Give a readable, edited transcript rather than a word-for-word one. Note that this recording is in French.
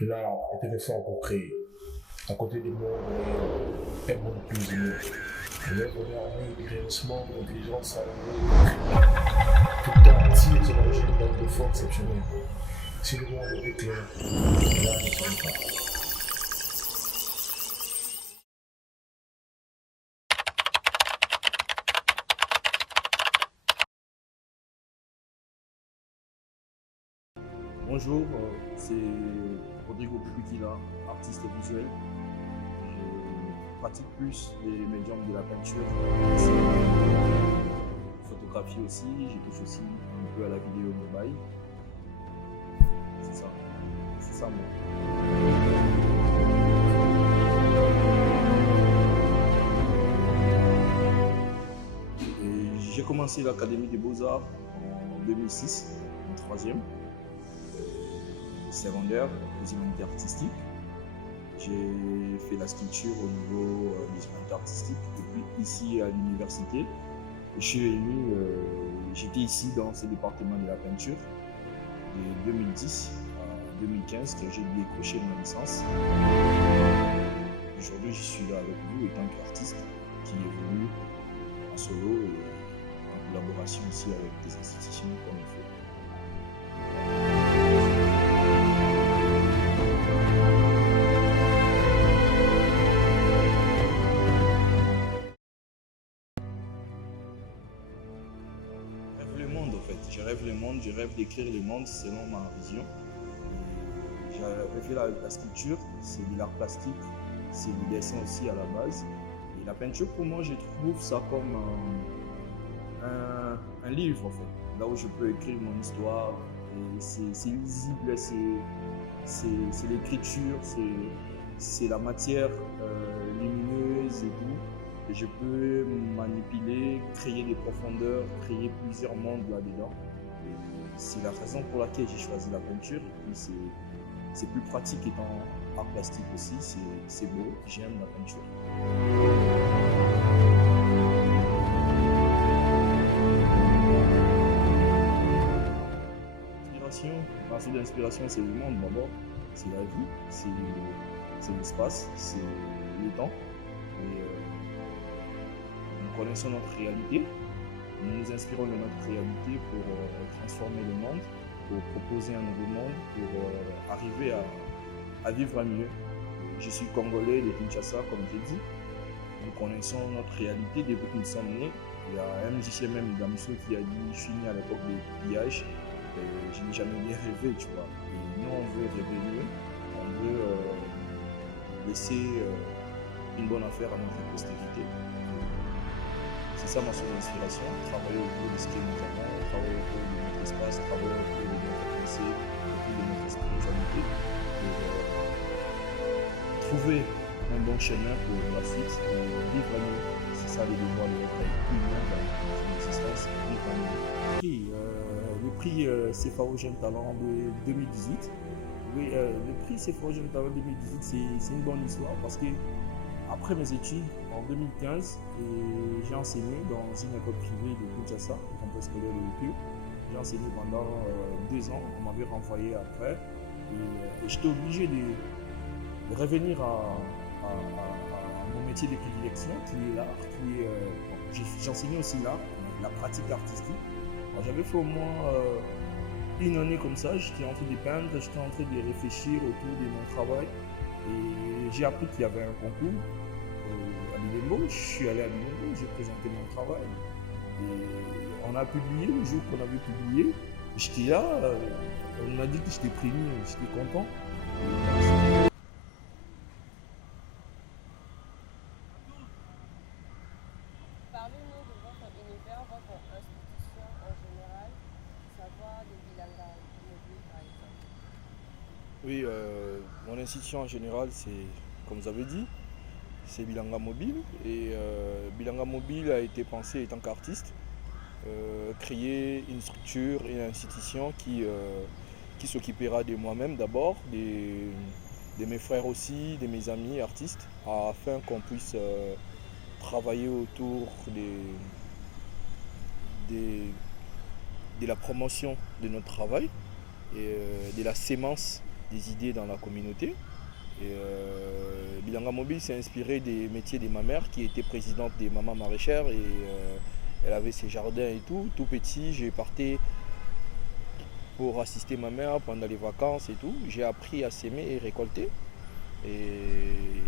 L'art est un effort pour créer. À côté des mondes réels, un monde plus humain. L'œuvre d'art mêle réalisme, intelligence savoureuse. Tout art tire son origine dans des formes exceptionnelles. Si le monde était clair, l'art ne serait pas. Bonjour, c'est Rodrigo Pupikila, artiste visuel. Je pratique plus les médiums de la peinture, photographie aussi, je touche aussi un peu à la vidéo mobile. C'est ça moi. Et j'ai commencé l'Académie des Beaux-Arts en 2006, en troisième. Secondaire, des humanités artistiques. J'ai fait la sculpture au niveau des humanités artistiques depuis ici à l'université. Et je suis venu, j'étais ici dans ce département de la peinture de 2010 à 2015 que j'ai décroché ma licence. Aujourd'hui, je suis là avec vous en tant qu'artiste qui évolue en solo et en collaboration aussi avec des institutions comme il faut. Je rêve le monde, je rêve d'écrire le monde selon ma vision. J'avais fait la sculpture, c'est de l'art plastique, c'est du dessin aussi à la base. Et la peinture, pour moi, je trouve ça comme un livre, en fait, là où je peux écrire mon histoire. C'est lisible, c'est l'écriture, c'est la matière lumineuse et tout. Et je peux manipuler, créer des profondeurs, créer plusieurs mondes là-dedans. C'est la raison pour laquelle j'ai choisi la peinture. Et puis c'est plus pratique étant art plastique aussi, c'est beau, j'aime la peinture. Ma source d'inspiration, c'est le monde d'abord, c'est la vie, c'est l'espace, c'est le temps. Et, nous connaissons notre réalité, nous nous inspirons de notre réalité pour transformer le monde, pour proposer un nouveau monde, pour arriver à vivre à mieux. Je suis congolais de Kinshasa, comme j'ai dit. Nous connaissons notre réalité depuis que nous sommes nés. Il y a un musicien même d'Amso qui a dit « Je suis né à l'époque des pillages ». Je n'ai jamais bien rêvé, tu vois. Et nous, on veut rêver mieux, on veut laisser une bonne affaire à notre postérité. C'est ça ma source d'inspiration, travailler autour de ce que nous avons, travailler autour de notre espace, travailler autour de notre pensée, autour de notre spiritualité, pour trouver un bon chemin pour la suite, pour vivre à mieux. C'est ça le devoir de notre humain dans notre existence, vivre à mieux. Le prix CFAO Jeune Talent de 2018. Oui, le prix CFAO Jeune Talent 2018, c'est une bonne histoire parce que après mes études en 2015, j'ai enseigné dans une école privée de Kinshasa, le campus scolaire de l'UQ. J'ai enseigné pendant 2 ans, on m'avait renvoyé après et j'étais obligé de revenir à mon métier de prédilection qui est l'art, j'enseignais aussi l'art, la pratique artistique. J'avais fait au moins une année comme ça, j'étais en train de peindre, j'étais en train de réfléchir autour de mon travail et j'ai appris qu'il y avait un concours à Bilembo. Je suis allé à Bilembo, j'ai présenté mon travail et on a publié, le jour qu'on avait publié, j'étais là, on m'a dit que j'étais primé, j'étais content. Parlez-nous de votre univers, votre institution en général, savoir de Bilanga Mobile par exemple. Oui, mon institution en général, c'est, comme vous avez dit, c'est Bilanga Mobile. Et Bilanga Mobile a été pensé en tant qu'artiste, créer une structure et une institution qui s'occupera de moi-même d'abord, de mes frères aussi, de mes amis artistes, afin qu'on puisse travailler autour de la promotion de notre travail et de la sémence des idées dans la communauté. Et Bilanga Mobile s'est inspiré des métiers de ma mère qui était présidente des mamans maraîchères et elle avait ses jardins et tout. Tout petit, j'ai parti pour assister ma mère pendant les vacances et tout. J'ai appris à s'aimer et récolter. Et